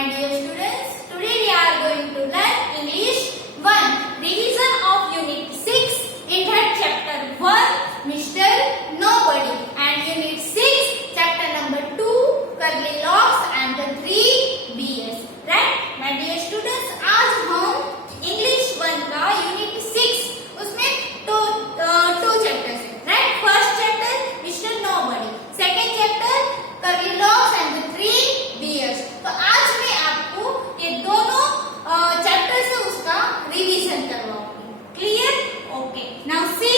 my dear students, today we are going to learn English 1, revision of Unit 6, in that chapter 1, Mr. Nobody, and Unit 6, chapter number 2, curly locks and the 3 B's. Right, my dear students, आज हम English 1 का Unit 6 उसमें two chapters है. Right, first chapter Mr. Nobody, second chapter curly locks and the 3 B's. तो आज मैं आपको ये दोनों चैप्टर से उसका रिवीजन करवाऊंगी. Clear? Okay. Now see,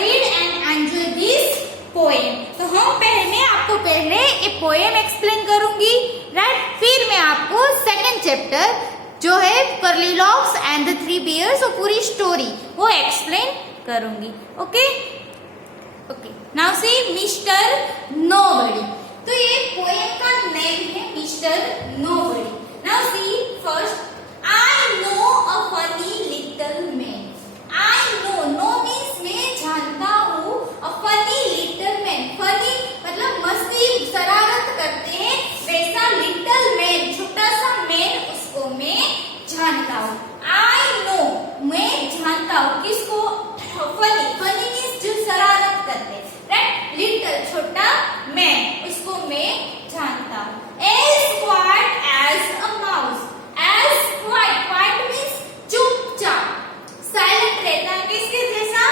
read and enjoy this poem. तो हम पहले ये पोएम एक्सप्लेन करूंगी. राइट, फिर मैं आपको सेकंड चैप्टर जो है curly locks and the 3 bears और पूरी स्टोरी वो एक्सप्लेन करूंगी. Okay okay. Now see mister nobody. तो ये पोएम का नेम है mister nobody. Now see first, I know a funny little man. I know means मैं जानता हूँ. A funny little man, funny मतलब मस्ती शरारत करते हैं वैसा लिटिल मैन, छोटा सा मैन, उसको मैं जानता हूँ. आई नो, मैं जानता हूँ किसको? फनी मीन्स जो शरारत करते हैं. राइट, लिटिल छोटा, मैन उसको मैं जानता हूँ. As quiet as a mouse. As quiet means चुपचाप, साइलेंट रहता है. किसके जैसा?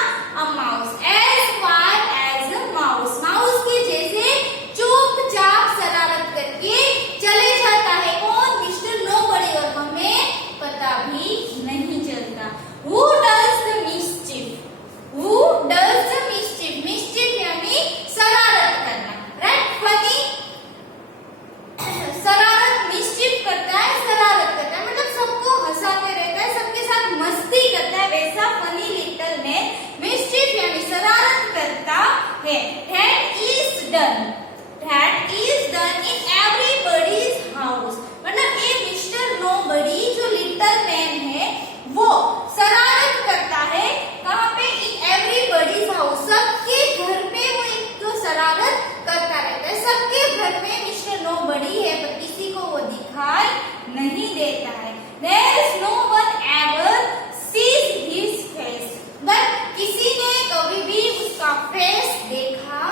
A mouse. As quiet as a mouse. Mouse के जैसे चुपचाप शरारत करके चले जाता है. कौन? Mister nobody. और हमें पता भी नहीं चलता. Who does the mischief? Who does the mischief? Mischief यानी शरारत करना. राइट, फनी शरारत, मिस्चिफ करता है, शरारत करता है मतलब सबको हंसाते रहता है, सबके साथ मस्ती करता है, वैसा फनी लिटिल मैन मिस्चिफ यानी शरारत करता है. That is done in everybody's house. मतलब ये मिस्टर नोबडी जो लिटिल मैन है वो शरारत करता है. कहाँ पे? इन एवरीबॉडीज हाउस, सबके घर पे वो एक तो शरारत करता रहता है. सबके घर में मिस्टर नोबडी है पर किसी को वो दिखाई नहीं देता है. There is no one ever sees his face. But किसी ने कभी भी उसका फेस देखा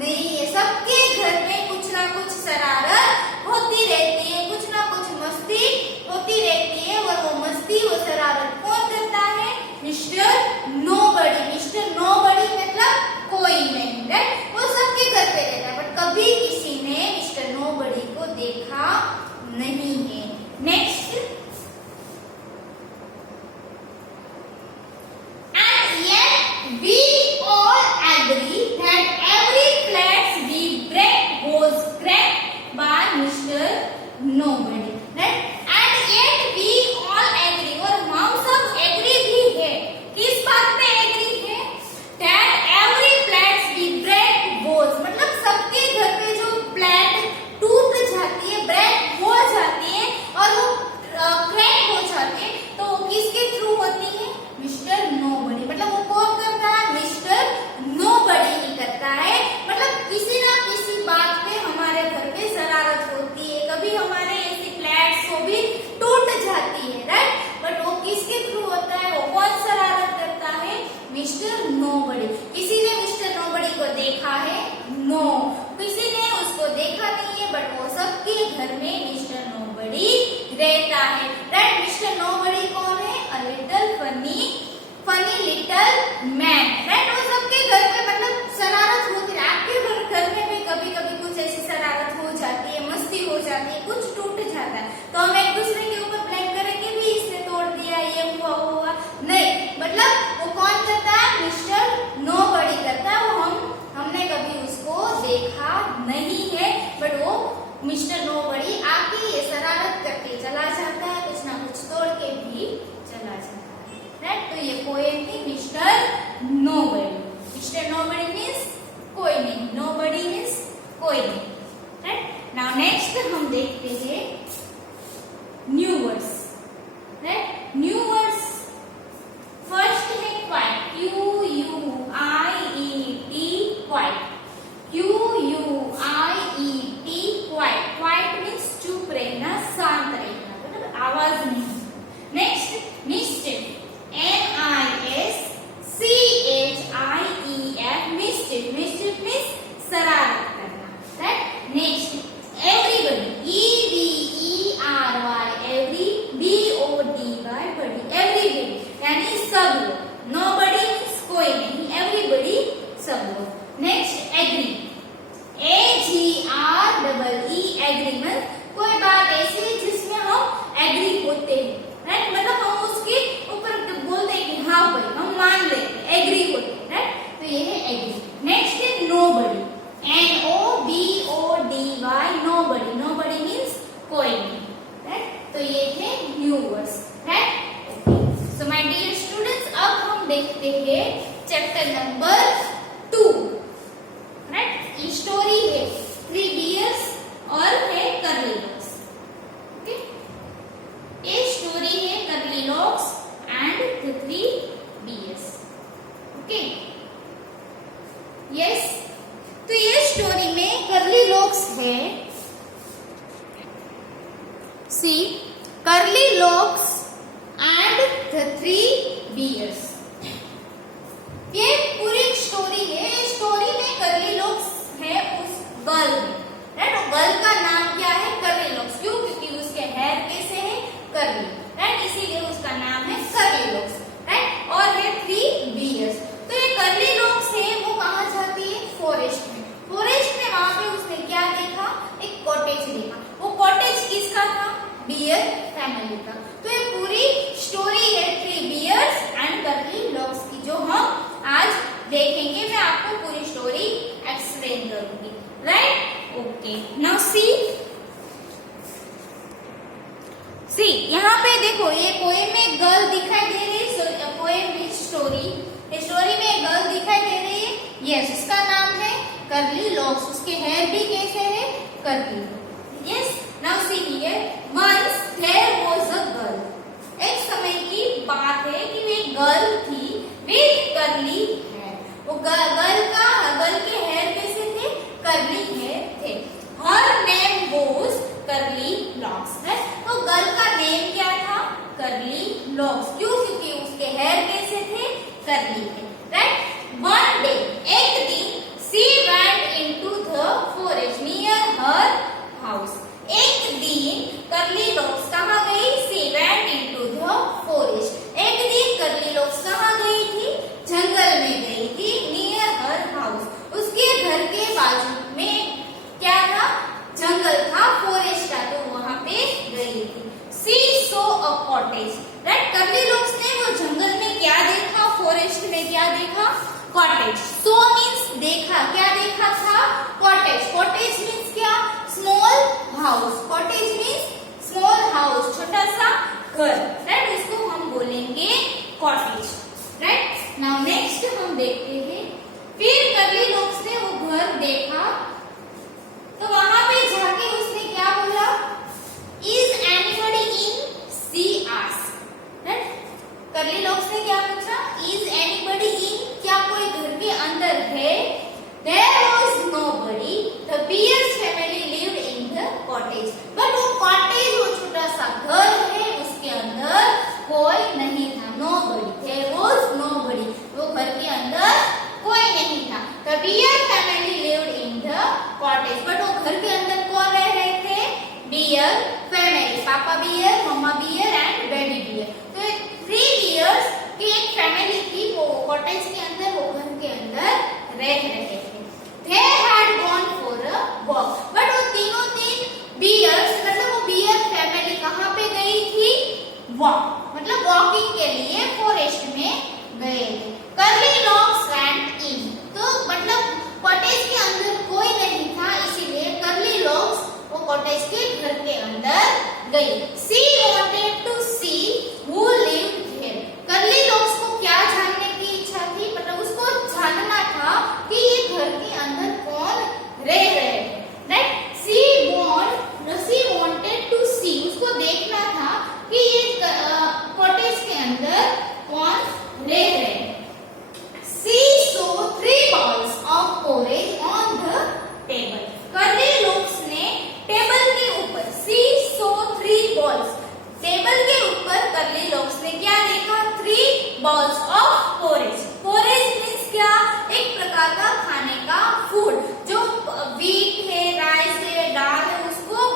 नहीं है. सबके घर में कुछ ना कुछ शरारत होती रहती है, कुछ ना कुछ मस्ती होती रहती है. और वो मस्ती, वो शरारत कौन करता है? Mister nobody. मिस्टर नोबडी मतलब कोई नहीं. राइट, वो सबके घर पे रहता है बट कभी किसी ने मिस्टर नोबडी को देखा नहीं है. Next, and yet we all agree that every flax we break was cracked by Mr. Nobody. Right, and yet we all agree. और हम सब एग्री भी है. किस बात पे एग्री है? that every flax we break was, मतलब सबके घर पे जो प्लेट टूट जाती है, ब्रेक हो जाती है और वो क्रैक हो जाती है, तो वो किसके थ्रू होती है? Mister nobody. मतलब वो कौन करता है? मिस्टर नोबडी ही करता है. मतलब किसी ना किसी बात पे हमारे घर पे शरारत होती है. कभी हमारे ऐसी प्लेट्स को भी टूट जाती है. राइट, बट वो किसके थ्रू होता है? वो कौन शरारत करता है? Mister nobody. किसी ने मिस्टर नोबडी को देखा है? नो, किसी ने उसको देखा नहीं है बट वो सबके घर में मिस्टर नोबडी रहता है. राइट, मिस्टर नोबडी कौन है? A little funny little man. Right, वो सबके घर पे मतलब शरारत होती है. आपके घर में भी कभी कभी कुछ ऐसी शरारत हो जाती है, मस्ती हो जाती है, कुछ टूट जाता है तो हम एक दूसरे के ऊपर ब्लेम करेंगे भी इसने तोड़ दिया, ये हुआ वो हुआ. नहीं, मतलब वो कौन करता है? मिस्टर नोबडी करता है. वो हमने कभी उसको देखा नहीं है बट वो मिस्टर नोबडी आके ये शरारत करके चला जाता है, कुछ ना कुछ तोड़ के भी चला जाता है. राइट, तो ये पोएम थी mister nobody. Mister nobody means कोई नहीं, नोबडी मीन्स कोई नहीं. राइट, नाउ नेक्स्ट हम देखते हैं new words. Right, new words first है quiet. QUIET, quiet. QUIET, quiet. Quiet means चुप रहना, शांत नंबर 2, राइट। ये स्टोरी है 3 डियर्स और है कर्ली लॉक्स। ओके, ये स्टोरी है curly locks and the 3 bears. Okay, yes. तो ये स्टोरी में कर्ली लॉक्स है, see Curly locks and the 3 bears. ये पूरी स्टोरी है। स्टोरी में कर्ली लॉक्स है उस गर्ल में, राइट। गर्ल का नाम क्या है? Curly locks. क्यों? क्योंकि उसके हेयर कैसे है? कर्ली, राइट, इसीलिए उसका नाम है कर्ली लॉक्स, राइट। और है 3 डियर्स। तो ये कर्ली लॉक्स है वो कहाँ जाती है? फॉरेस्ट में। फॉरेस्ट में वहां पे उसने क्या देखा? एक कॉटेज देखा। वो कॉटेज किसका था? बियर फैमिली का। तो ये पूरी स्टोरी है 3 बियर्स एंड कर्ली लॉक्स की, जो हम आज देखेंगे। मैं आपको पूरी स्टोरी एक्सप्लेन करूंगी, राइट। ओके, नाउ सी यहाँ पे देखो, ये पोएम में गर्ल दिखाई दे रही है। पोएम विच स्टोरी? स्टोरी में एक गर्ल दिखाई दे रही है। यस, उसका नाम है कर्ली लॉक्स। उसके हेयर भी कैसे है? Curly. Yes, now see here, once there was a girl. एक समय की बात है कि वे गर्ल थी विद कर्ली हेयर। वो गर्ल के हेयर कैसे थे? कर्ली हेयर थे। Her name was curly locks, है। तो गर्ल का नेम क्या था? Curly locks. क्यों? क्योंकि उसके हेयर कैसे थे? कर्ली थे, राइट। वन डे, एक दिन, she went into the forest near her house. एक दिन कर्ली लॉक्स कहाँ गई? She went into the forest. एक दिन कर्ली लॉक्स कहाँ गई थी? जंगल में गई थी, नियर हर हाउस। उसके घर के बाजू में क्या था? जंगल था, फॉरेस्ट था, तो वहां पे गई थी। She saw a cottage, right. Curly locks ने वो जंगल में क्या देखा? फॉरेस्ट में क्या देखा? कॉटेज। सो मीन्स देखा, क्या देखा था? कॉटेज। कॉटेज मीन्स क्या? Small house. Cottage means small house, छोटा सा घर, राइट। उसको हम बोलेंगे कॉटेज, राइट। नाउ नेक्स्ट हम देखते हैं, फिर कर्ली लॉक्स ने वो घर देखा, तो वहां पे जाके उसने क्या बोला? Is anybody in? She asked, right. Curly locks ने क्या पूछा? Is anybody in? क्या कोई घर के अंदर है? There was nobody. The Bears family lived in the cottage. But वो cottage, वो छोटा सा घर है, उसके अंदर कोई नहीं था। Nobody. There was nobody. वो घर के अंदर कोई नहीं था। The Bear family lived in the cottage. But वो घर के अंदर कौन रह रहे थे? Bear family. Papa bear, mama bear and baby bear. तो 3 बियर्स की एक फैमिली थी, वो कॉटेज के अंदर, वो घर के अंदर रह रहे थे। They had gone for a walk. But वो तीनों बियर्स, मतलब वो बियर फैमिली कहाँ पे गई थी? वॉक, मतलब वॉकिंग के लिए फॉरेस्ट में गए थे। कर्ली लॉक्स वेंट इन, तो मतलब कॉटेज के अंदर कोई नहीं था, इसीलिए कर्ली लॉक्स वो कॉटेज के घर के अंदर गई। She wanted to see who lived there. Curly locks को क्या जानने की इच्छा थी? मतलब उसको जानना था कि ये घर के अंदर कौन रह रहे हैं, right. She wanted to see, उसको देखना था कि ये कॉटेज के अंदर कौन रह रहे हैं। She saw 3 balls of porridge on the table. Curly locks ने टेबल के ऊपर, she saw 3 balls, टेबल के ऊपर कर्ली लॉक्स ने क्या देखा? 3 balls of porridge. porridge means क्या? एक प्रकार का खाने का फूड, जो व्हीट है, राइस है, दाल है, उसको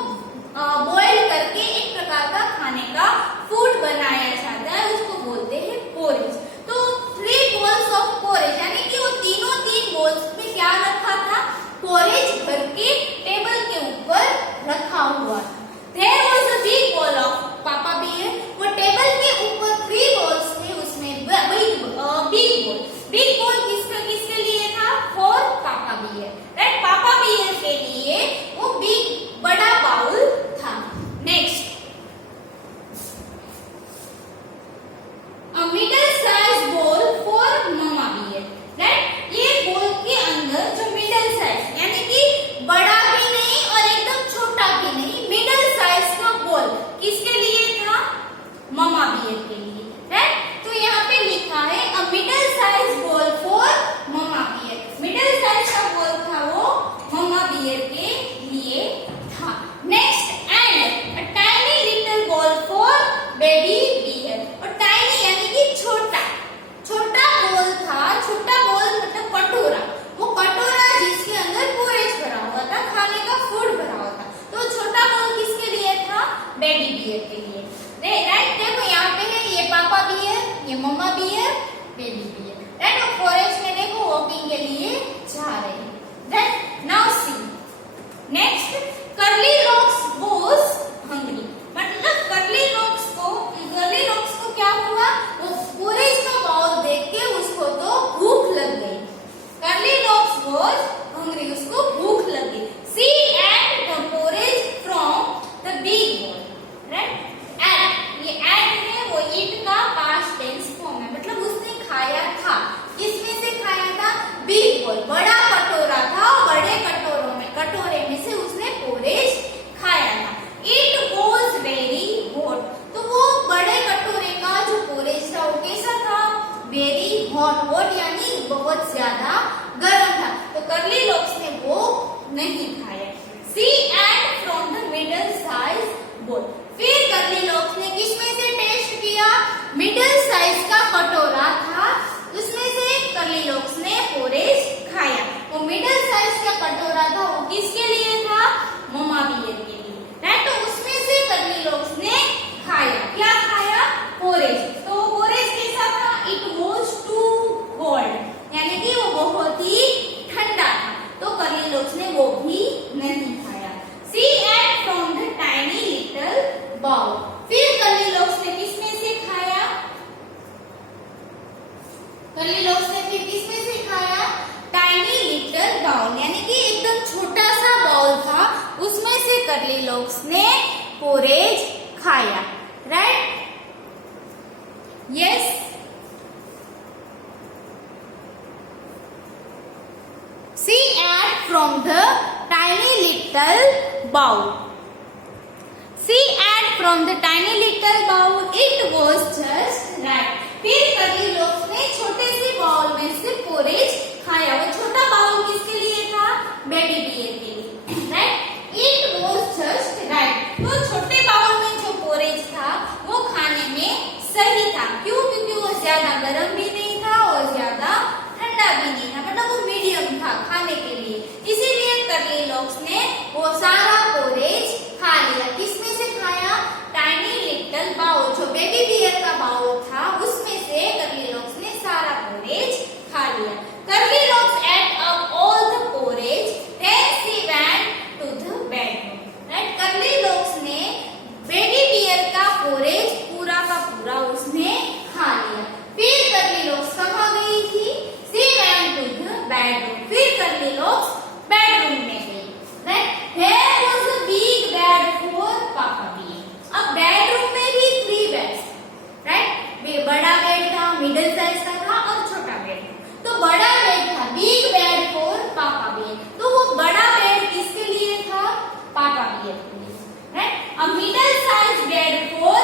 बॉईल करके एक प्रकार का खाने का फूड बनाया जाता है, उसको बोलते हैं पोरेज। तो 3 balls of porridge, यानी कि वो तीनों 3 बॉल्स में क्या रखा था? पोरेज घर के टेबल के ऊपर रखा हुआ था। There was a big bowl of पापा बियर, वो टेबल के ऊपर 3 balls थे, उसमें बिग बॉल किसके लिए था? फॉर पापा बियर, राइट। पापा बियर के लिए वो बिग बड़ा बाउल था। Next, a middle size bowl for mama bear, right? was hungry. उसको भूख लगी. She ate the porridge from the big bowl. Right? Ate, ये ate है वो eat का past tense form है. मतलब उसने खाया था. किसमें से खाया था? Big bowl. बड़ा कटोरा था. बड़े कटोरे में से उसने porridge खाया था. It was very hot. तो वो बड़े कटोरे का जो porridge था वो कैसा था? Very hot. Hot यानी बहुत ज्यादा गर्म था. तो कर्ली लॉक्स ने वो नहीं खाया. She ate from the middle size bowl. फिर कर्ली लॉक्स ने किसमें से टेस्ट किया? मिडिल साइज का कटोरा था, उसमें से कर्ली लॉक्स ने पोरेज खाया. वो मिडिल साइज का कटोरा था वो किसके लिए था? मम्मा बियर के लिए. राइट? तो उसमें से कर्ली लॉक्स ने खाया. क्या खाया? पोरेज. तो पोरेज कैसा था? इट वॉज टू कोल्ड, यानी कि वो बहुत ही ठंडा था. तो कर्ली लॉक्स ने वो भी नहीं खाया. She ate from the tiny little bowl. फिर कर्ली लॉक्स ने किसमें से खाया? कर्ली लॉक्स ने फिर किसमें से खाया? टाइनी लिटिल बाउल, यानी कि एकदम छोटा सा बाउल था, उसमें से कर्ली लॉक्स ने पोरेज खाया. Right? Yes. She ate from the tiny little bowl. She ate from the tiny little bowl. It was just right. फिर कर्ली लॉक्स ने छोटे से बाउल में से पोरेज खाया. वो छोटा बाउल किसके लिए था? बेबी बियर के लिए. Right? It was just right. तो छोटे बाउल में जो पोरेज था वो खाने में सही था. क्यों? क्योंकि वो ज्यादा गर्म भी नहीं था और ज्यादा ठंडा भी नहीं था. मतलब वो मीडियम था खाने के लिए. इसीलिए कर्ली लॉक्स ने वो सारा पोरेज खा लिया. किसमें से खाया? टाइनी लिटिल बाउल, जो बेबी बियर का बाउल था उसमें से कर्ली लॉक्स ने सारा पोरेज खा लिया. Curly locks ate up all the porridge. Then she went to the bedroom. Right? Curly locks ने बेबी बियर का पोरेज पूरा का पूरा उसने खा लिया. फिर कर्ली लॉक्स कहाँ गई थी? She went to the bedroom. फिर कर्ली लॉक्स बेडरूम में गई. Right? There was a big bed for Papa Bear. अब बेडरूम में भी 3 बेड्स. राइट? बड़ा बेड था, मिडिल साइज का था और छोटा बेड था. तो बड़ा बेड था, बिग बेड फॉर पापा बियर. तो वो बड़ा बेड किसके लिए था? पापा बियर के लिए. राइट? अब middle size bed for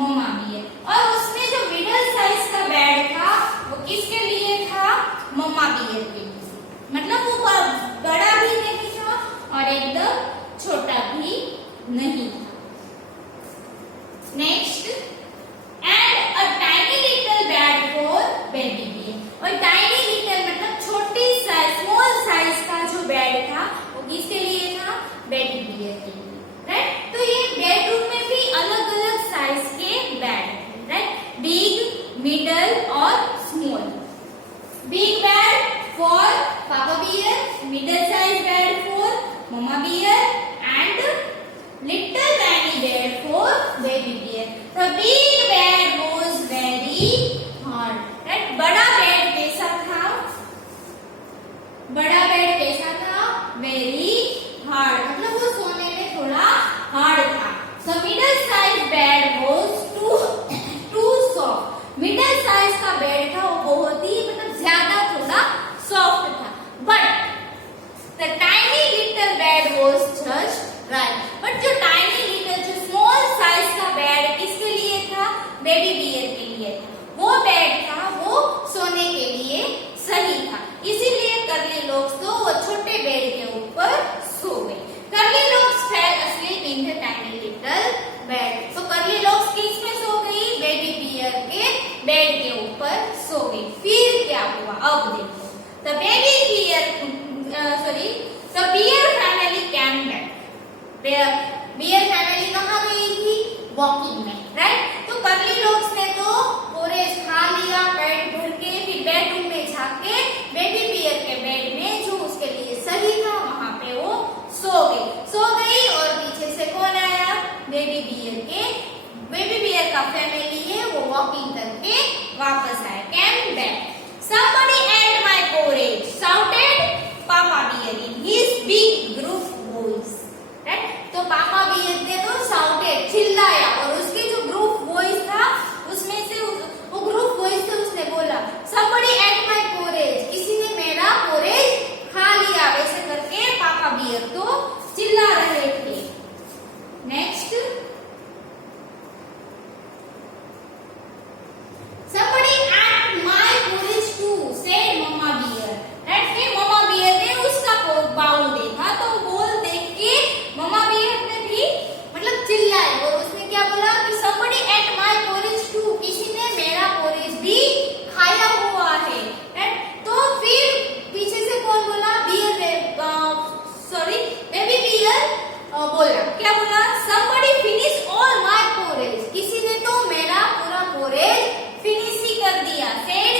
mama bear. और उसमें जो मिडिल साइज का बेड था वो किसके लिए था? मम्मा बियर के लिए. मतलब वो बड़ा भी नहीं था और एकदम छोटा भी नहीं था. Next, and a tiny little bed for baby bear. और टाइनी लिटिल मतलब छोटी साइज, स्मॉल साइज का जो बेड था वो किसके लिए था? बेबी बियर के लिए. राइट? तो ये बेडरूम में भी अलग अलग साइज के बेड थे. राइट? बिग, मिडल और small. Big bed for Papa Bear, middle size bed for Mama Bear, and little tiny bed for Baby Bear. The big bed was very hard. Right? बड़ा bed कैसा था? बड़ा bed कैसा था? Very hard. मतलब वो सोने में थोड़ा hard था. The middle size bed was too soft. Middle size का बेड था वो बहुत ही मतलब ज्यादा थोड़ा सॉफ्ट था. But the tiny little bed was just right. But जो टाइनी लिटिल जो स्मॉल साइज का बेड किसके लिए था? बेबी बियर के लिए था. वो बेड था वो सोने के लिए सही था. इसीलिए कर्ली लॉक्स तो वो छोटे बेड के ऊपर सो गई. Curly locks fail asleep in the tiny little bed. तो कर्ली लॉक्स किस में सो गई? बेबी बियर के बेड के ऊपर सो गई. फिर क्या हुआ? अब देखो. The baby bear family came back. Bear family कहाँ गई थी? वॉकिंग में. राइट? तो कर्ली लॉक्स ने तो पोरेज खा लिया पेट भर के. फिर बेडरूम में जाके बेबी बियर के बेड में जो उसके लिए सही था वहां पे वो सो गई. और पीछे से कौन आया? बेबी बियर का फैमिली है वो वॉकिंग करके वापस आया. Came back. Somebody ate my porridge, shouted बोला, क्या बोला? somebody finish all my porridge, किसी ने तो मेरा पूरा porridge finish ही कर दिया, said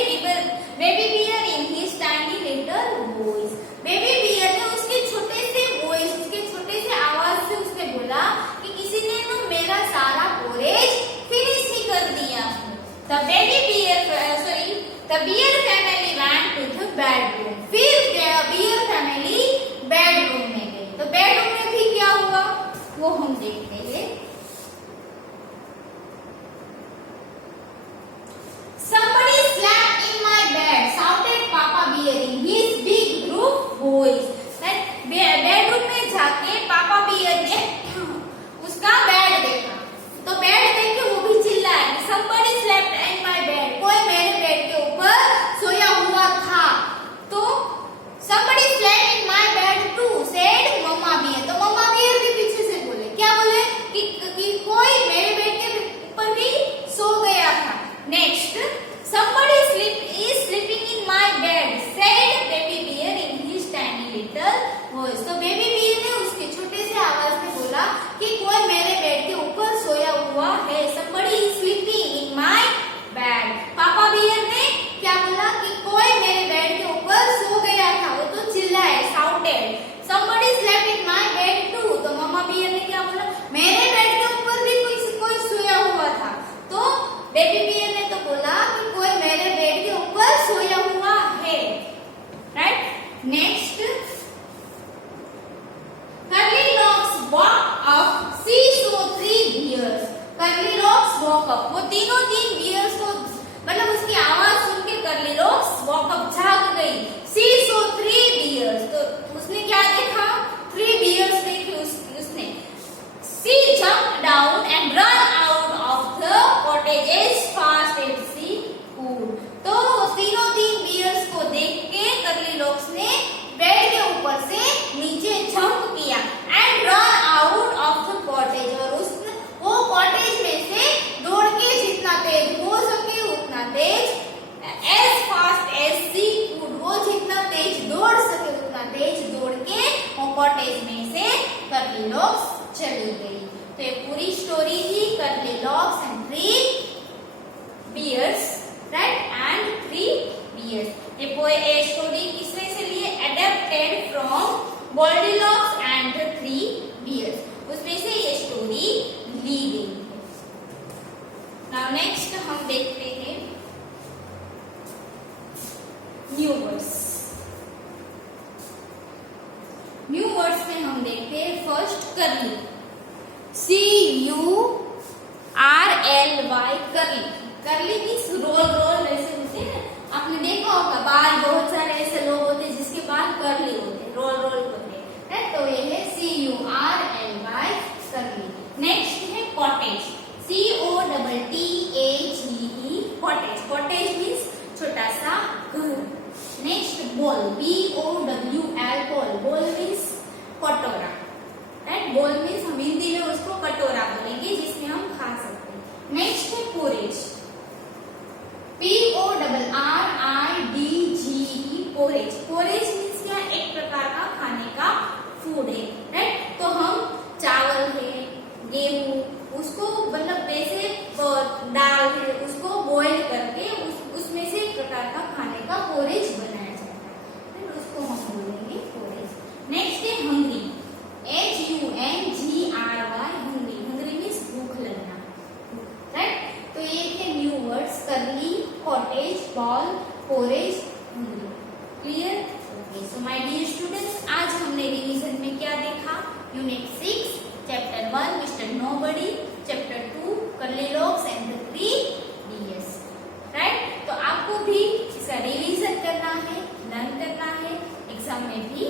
baby bear in his tiny little voice, baby bear ने उसके छोटे से voice, उसके छोटे से आवाज से उसने बोला कि किसी ने तो मेरा सारा porridge finish ही कर दिया। the bear family went to the bedroom, फिर bear family बेडरूम में गई। तो बेडरूम में भी क्या हुआ वो हम देखते हैं। Somebody slept in my bed, shouted Papa Bear in his big gruff voice, bedroom में जाके पापा बियर ने उसका बेड देखा, तो बेड देख के वो भी चिल्लाया कि somebody slept in my bed, कोई मेरे बेड के ऊपर सोया हुआ था। तो somebody slept in my bed too, said mama bear, तो मम्मा बियर भी पीछे से बोले, क्या बोले कि कोई मेरे बेड के ऊपर भी सो गया था। Next, somebody is sleeping in my bed, said baby bear in his tiny little voice, तो बेबी बियर ने उसके छोटे से आवाज में बोला कि कोई मेरे बेड के ऊपर सोया हुआ है। somebody is sleeping in my bed, पापा बियर ने क्या बोला कि कोई मेरे बेड के ऊपर सो गया था, वो तो चिल्लाए, shouted somebody slept in my bed too, तो मम्मा बियर ने क्या बोला मेरे बेड के ऊपर भी कोई सोया हुआ था। तो बेबी बियर ने तो बोला कि कोई मेरे बेड के ऊपर सोया हुआ है। Right. Next, Curly Locks walk up, she saw 3 bears, Curly Locks walk up, वो तीन बियर्स को मतलब उसकी आवाज सुन के कर्ली लॉक्स वॉक अप जाग गई। सी सो 3 bears, तो उसने क्या देखा? 3 bears देखे उसने। She jump down and run out of the cottage as fast as she could, तो तीन बियर्स को देख के कर्ली लॉक्स ने बेड के ऊपर से नीचे जंप किया and run out of the cottage, और वो कॉटेज में से दौड़ के जितना तेज हो सके उतना तेज, as fast as she could, वो जितना तेज दौड़ सके उतना तेज दौड़ के वो कॉटेज में से कर्ली लॉक्स चली गई। तो ये पूरी स्टोरी थी curly locks and 3 bears, right, and 3 bears। ये स्टोरी किसमें से लिए? Adapted from Goldilocks and the 3 bears, उसमें से ये स्टोरी ली गई है। नाउ नेक्स्ट हम देखते हैं न्यू वर्ड्स। न्यू वर्ड्स में हम देखते हैं first curly, CURLY, curly. Curly means roll ऐसे होते हैं, आपने देखा होगा बाल, बहुत सारे ऐसे लोग होते हैं जिसके बाल कर्ली होते हैं, रोल होते हैं, तो ये है CURLY, कर्ली। नेक्स्ट है cottage, COTTAGE, cottage. Cottage means छोटा सा घर। Next ball, BOWL, ball means कटोरा, राइट, बॉल मीन्स हम हिंदी में उसको कटोरा बोलेंगे जिसमें हम खा सकते हैं। नेक्स्ट है porridge, PORRIDGE, porridge. Porridge means क्या? एक प्रकार का खाने का फूड है, राइट, तो हम चावल है, गेहूं, उसको मतलब वैसे दाल है, उसको बॉईल करके उसमें से एक प्रकार का खाने का पोरेज बनाया जाता है, उसको हम बोलेंगे पोरेज। नेक्स्ट है hungry, HUNGRY, hungry. Hungry means भूख लगना, राइट। तो ये थे new words, curly, cottage, ball, porridge, hungry. Clear? Okay, so my dear students, आज हमने रिवीजन में क्या देखा? Unit 6 chapter 1 mister nobody, chapter 2 curly locks and the 3 bears, right. तो आपको भी इसका रिवीजन करना है, लर्न करना है, एग्जाम में भी